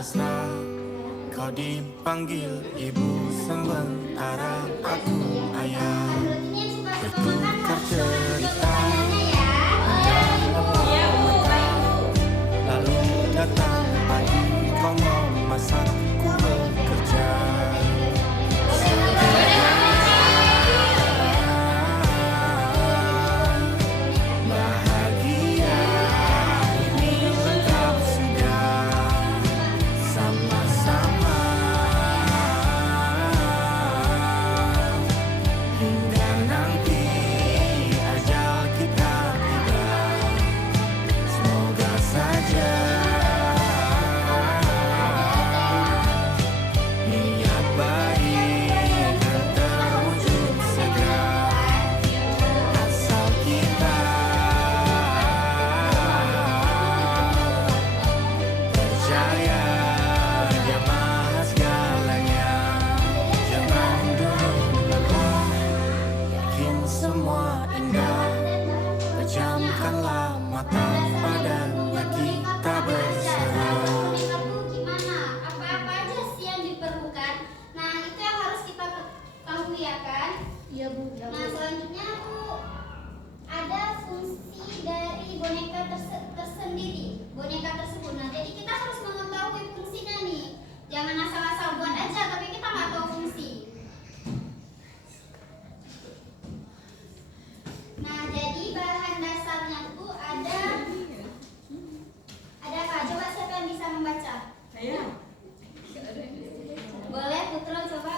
semesta. Kau dipanggil ibu sementara aku ayah. Bertukar cerita lalu datang pagi kau memasak ku bekerja. Bahagia ini lengkap sudah sama-sama hingga nanti ajal kita tiba. Semoga saja niat baik kan terwujud segera, asal kita percaya Dia maha segalanya. Jangan dulu lelah, yakin semua indah. Pejamkanlah mata, padanya kita berserah. Gimana? Apa-apa aja sih yang diperlukan. Nah, itu yang harus kita ketahui ya kan? Iya Bu. Nah, selanjutnya Bu, ada fungsi dari boneka tersendiri, boneka tersebut. Nah, jadi kita harus mengetahui fungsinya nih. Jangan asal-asal buat aja, tapi kita nggak tahu fungsi. Nah, jadi bahan dasarnya itu ada apa? Coba siapa yang bisa membaca? Saya. Boleh Putra coba.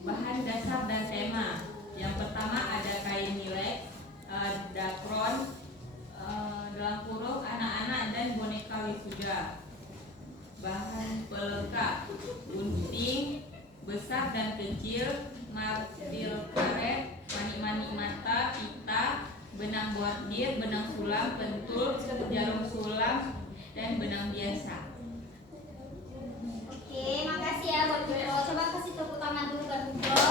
Bahan dasar dan tema. Yang pertama ada kain nilai, dakron, dalam kurung anak-anak dan boneka wisuda. Bahan pelengkap, gunting besar dan kecil, martil karet, manik-manik mata, pita, benang bordir, benang sulam, pentul, jarum sulam, dan benang biasa. Oke, makasih ya buat Putro. Coba kasih tepuk tangan dulu buat Putro.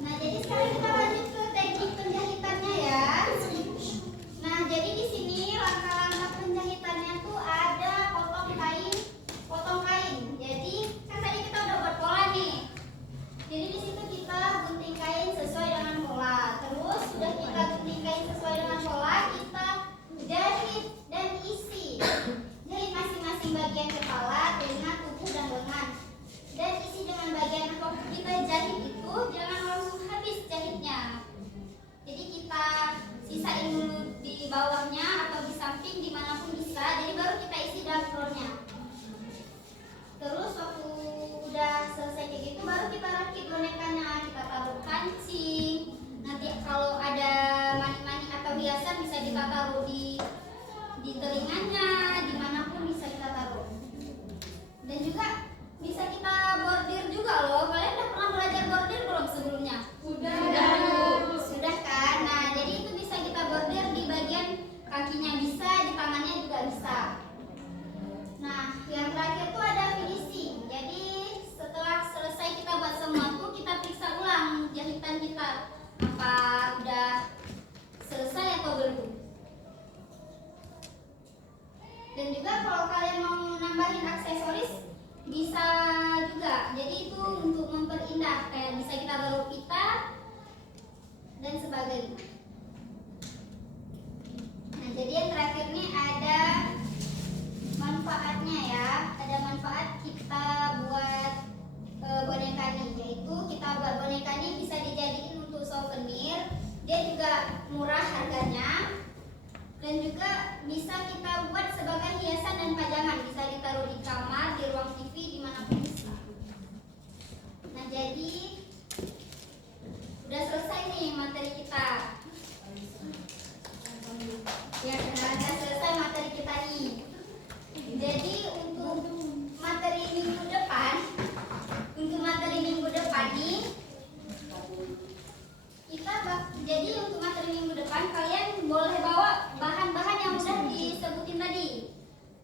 Nah, jadi sekarang kita lanjut ke teknik penjahitannya ya. Nah, jadi di sini langkah-langkah penjahitannya tuh ada potong kain. Jadi kan tadi kita udah buat pola nih. Jadi di situ kita gunting kain sesuai dengan pola. Terus sudah kita gunting kain sesuai dengan pola, kita jahit dan isi. Jahit masing-masing bagian kepala, telinga, tubuh, dan lengan. Dan isi dengan bagian apa kita jahit itu jangan langsung habis jahitnya. Jadi kita sisain dulu di bawahnya atau di samping dimanapun bisa. Jadi baru kita isi dakronnya. Terus waktu udah selesai kayak gitu baru kita rakit bonekanya. Kita taruh kancing. Nanti kalau ada manik-manik atau hiasan bisa kita taruh di telinganya, dimanapun bisa kita taruh. Dan juga bisa kita bordir juga loh. Kalian udah pernah belajar bordir belum sebelumnya? Sudah kan? Nah, jadi itu bisa kita bordir di bagian kakinya bisa, di tangannya juga bisa. Nah, yang terakhir tuh ada finishing. Jadi setelah selesai kita buat semua tuh kita periksa ulang jahitan kita. Apa udah selesai atau belum? Dan juga kalau kalian mau nambahin aksesoris bisa juga. Jadi itu untuk memperindah, kayak bisa kita taruh pita dan sebagainya. Nah, jadi yang terakhir nih ada manfaatnya ya. Ada manfaat kita buat boneka nih, yaitu kita buat boneka nih bisa dijadiin untuk souvenir. Dia juga murah harganya. Dan juga bisa kita buat sebagai hiasan dan pajangan. Bisa ditaruh di kamar, di ruang TV, dimanapun bisa. Nah, jadi udah selesai nih materi kita. Ya, udah selesai materi kita nih. Jadi untuk materi minggu depan nih jadi untuk materi minggu depan kalian boleh bawa bahan-bahan yang udah disebutin tadi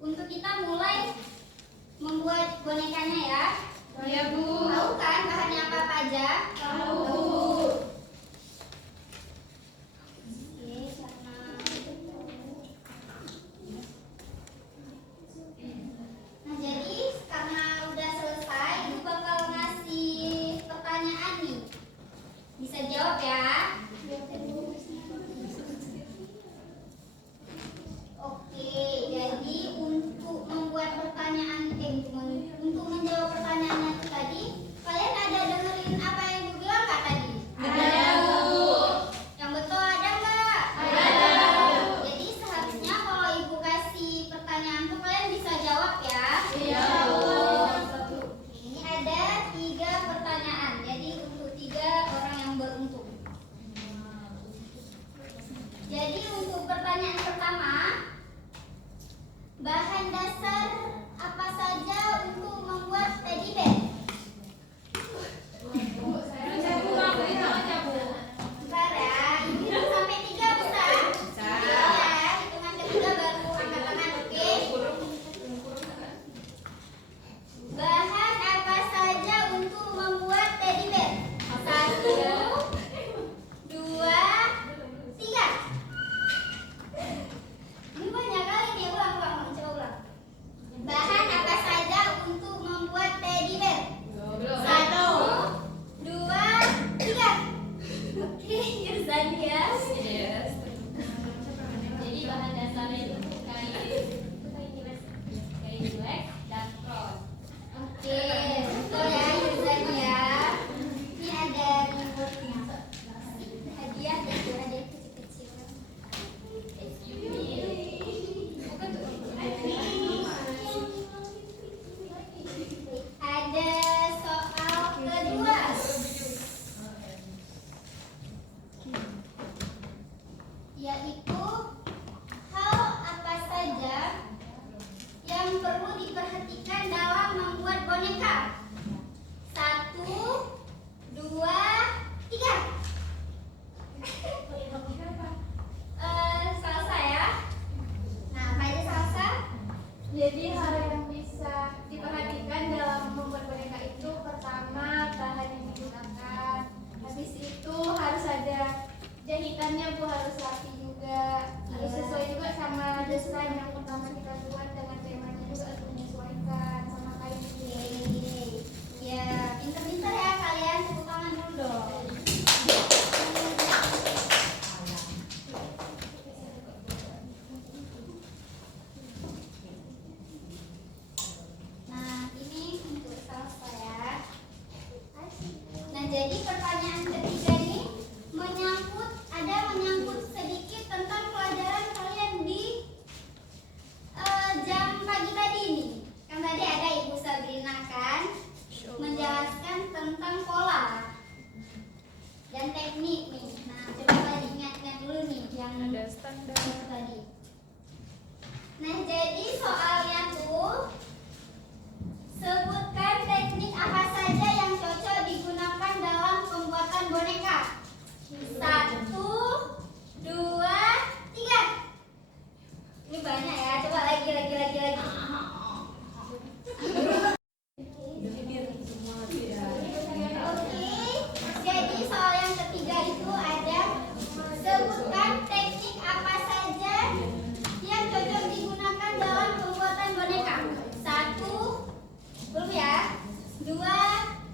untuk kita mulai membuat bonekanya ya. Iya Bu. Tahu kan bahannya apa aja? Tahu. jadi pertanyaan ketiga ini menyangkut sedikit tentang pelajaran kalian di jam pagi tadi ini. Kan tadi ada Ibu Sabrina kan menjelaskan tentang pola dan teknik nih. Nah, coba kalian ingat-ingat dulu nih yang Ada standar. tadi. Nah, jadi soalnya tuh sebutkan teknik apa saja yang cocok digunakan dalam pembuatan boneka. 1, 2, 3. Ini banyak ya. Coba lagi. Oke. Jadi soal yang ketiga itu ada sebutkan teknik apa saja yang cocok digunakan dalam pembuatan boneka. 1, belum ya? 2,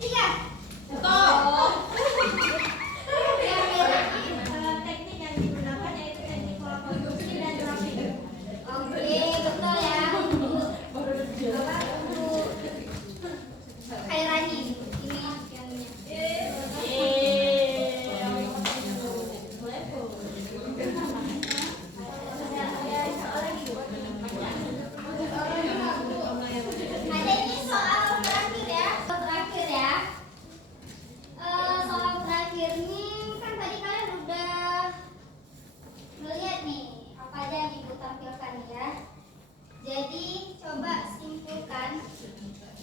3. Teknik yang digunakan yaitu teknik pola produksi dan grafik. Oke, betul ya. Untuk Khairani ini yang ada ini soal terakhir ya. Soal terakhir nih kan tadi kalian udah melihat nih apa aja yang Ibu tampilkan ya. Jadi coba simpulkan.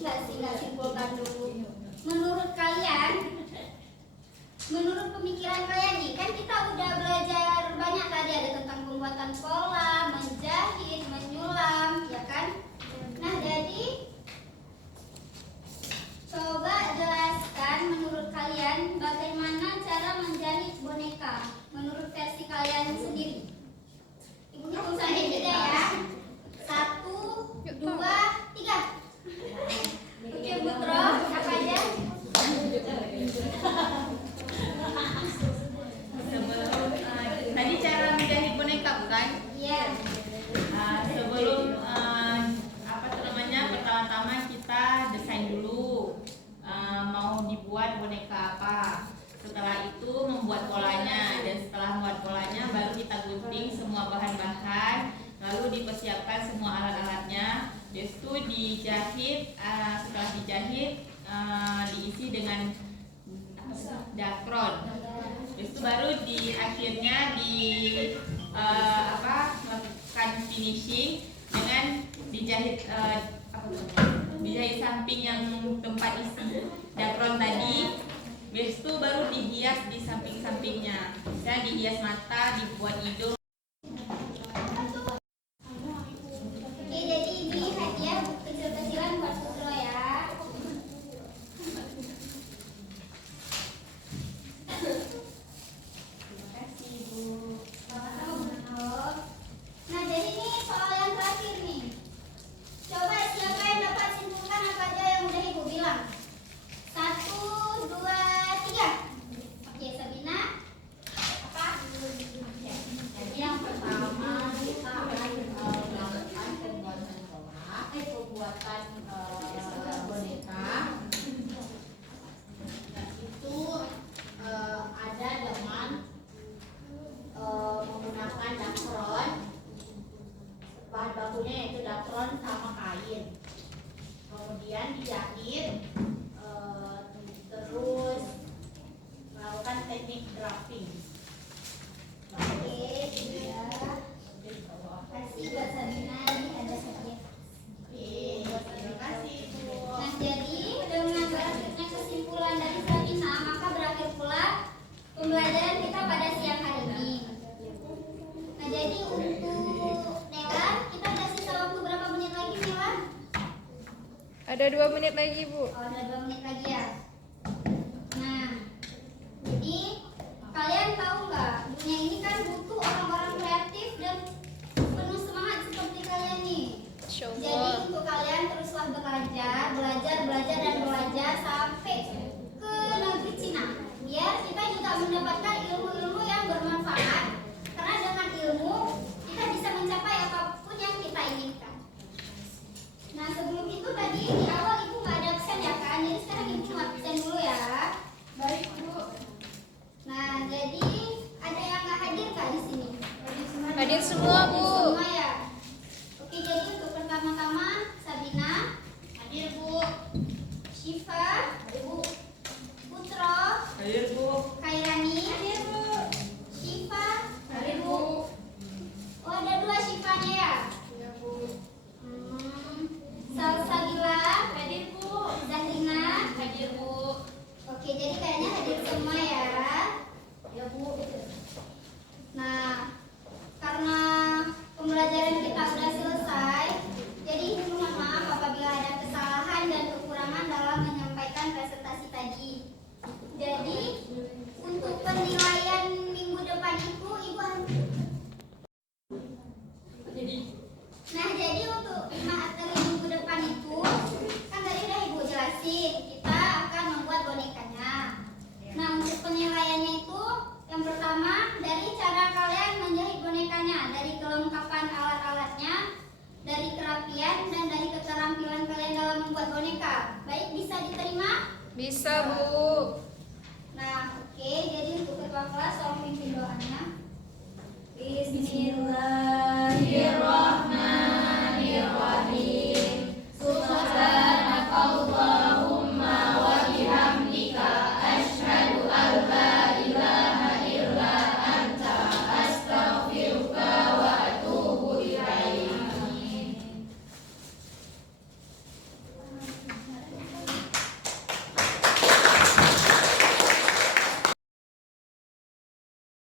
Nggak simpulkan dulu. Menurut pemikiran kalian nih, kan kita udah belajar banyak tadi, ada tentang pembuatan pola, menjahit, menyulam, ya kan? Nah, jadi coba jelaskan menurut kalian bagaimana cara menjahit boneka menurut versi kalian sendiri. Ibu hitung sampai 3 ya. 1, 2, 3. Oke, Putro, apa aja? Tadi cara menjahit boneka bukan? Iya. Sebelum pertama-tama kita desain dulu mau dibuat boneka apa. Setelah itu membuat polanya, dan setelah membuat polanya baru kita gunting semua bahan-bahan, lalu dipersiapkan semua alat-alatnya. Habis itu dijahit, setelah dijahit diisi dengan dakron. Habis itu baru akhirnya melakukan finishing dengan dijahit dijahit samping yang tempat isi dakron tadi. Habis itu baru dihias di samping-sampingnya. Misalnya dihias mata, dibuat hidung. Oke, jadi ini hadiah kecil-kecilan buat Putro ya. Terima kasih, Bu. Sama-sama. Nah, jadi ini soal yang terakhir nih. Coba siapa yang dapat simpulkan apa aja yang udah Ibu bilang? 1, 2, 3. Oke, Sabina. Apa? Jadi yang pertama kita akan melakukan pembuatan boneka. Itu ada dengan menggunakan dakron. Bahan bakunya yaitu dakron sama kain. Kemudian dijahit, terus melakukan teknik drafting. Oke, ya. Kasih buat Sabina, ini ada hadiah. Terima kasih, Bu. Nah, jadi dengan berakhirnya kesimpulan dari Sabina, maka berakhir pula pembelajaran kita pada siang hari ini. Nah, jadi untuk Nela, kita kasih sisa waktu berapa menit lagi, Nela? Ada 2 menit lagi, Bu. Oh, ada 2 menit lagi ya. Nah, jadi kalian tahu nggak, dunia ini kan butuh orang-orang kreatif dan penuh semangat seperti kalian nih. Jadi untuk kalian teruslah belajar dan belajar sampai ke negeri Cina. Biar kita juga mendapatkan ilmu-ilmu yang bermanfaat. Karena dengan ilmu kita bisa mencapai apapun yang kita inginkan. Nah, sebelum itu tadi di awal Ibu nggak ada absen ya kan? Jadi sekarang Ibu absen dulu ya. Baru semua, Bu. Semua ya. Oke, jadi untuk pertama-tama Sabina, Hadir Bu. Syifa, Bu, Putro, Hadir Bu. Khairani, hadir Bu. Syifa, hadir Bu. Oh, ada 2 Syifanya ya? Iya Bu. Salsabila, hadir Bu. Zahrina, Hadir Bu. oke, jadi kayaknya hadir semua ya. Ya Bu. Nah, karena pembelajaran kita sudah selesai, jadi mohon maaf apabila ada kesalahan dan kekurangan dalam menyampaikan presentasi tadi. Jadi untuk penilaian minggu depan itu Ibu Nah, jadi untuk materi minggu depan itu kan tadi udah Ibu jelasin, kita akan membuat bonekanya. Nah, untuk penilaiannya itu yang pertama dari cara kalian menjahit bonekanya, dari kelengkapan alat-alatnya, dari kerapian dan dari keterampilan kalian dalam membuat boneka. Baik, bisa diterima? Bisa, Bu. Nah, oke, jadi untuk ketua kelas tolong pimpin doanya. Bismillah.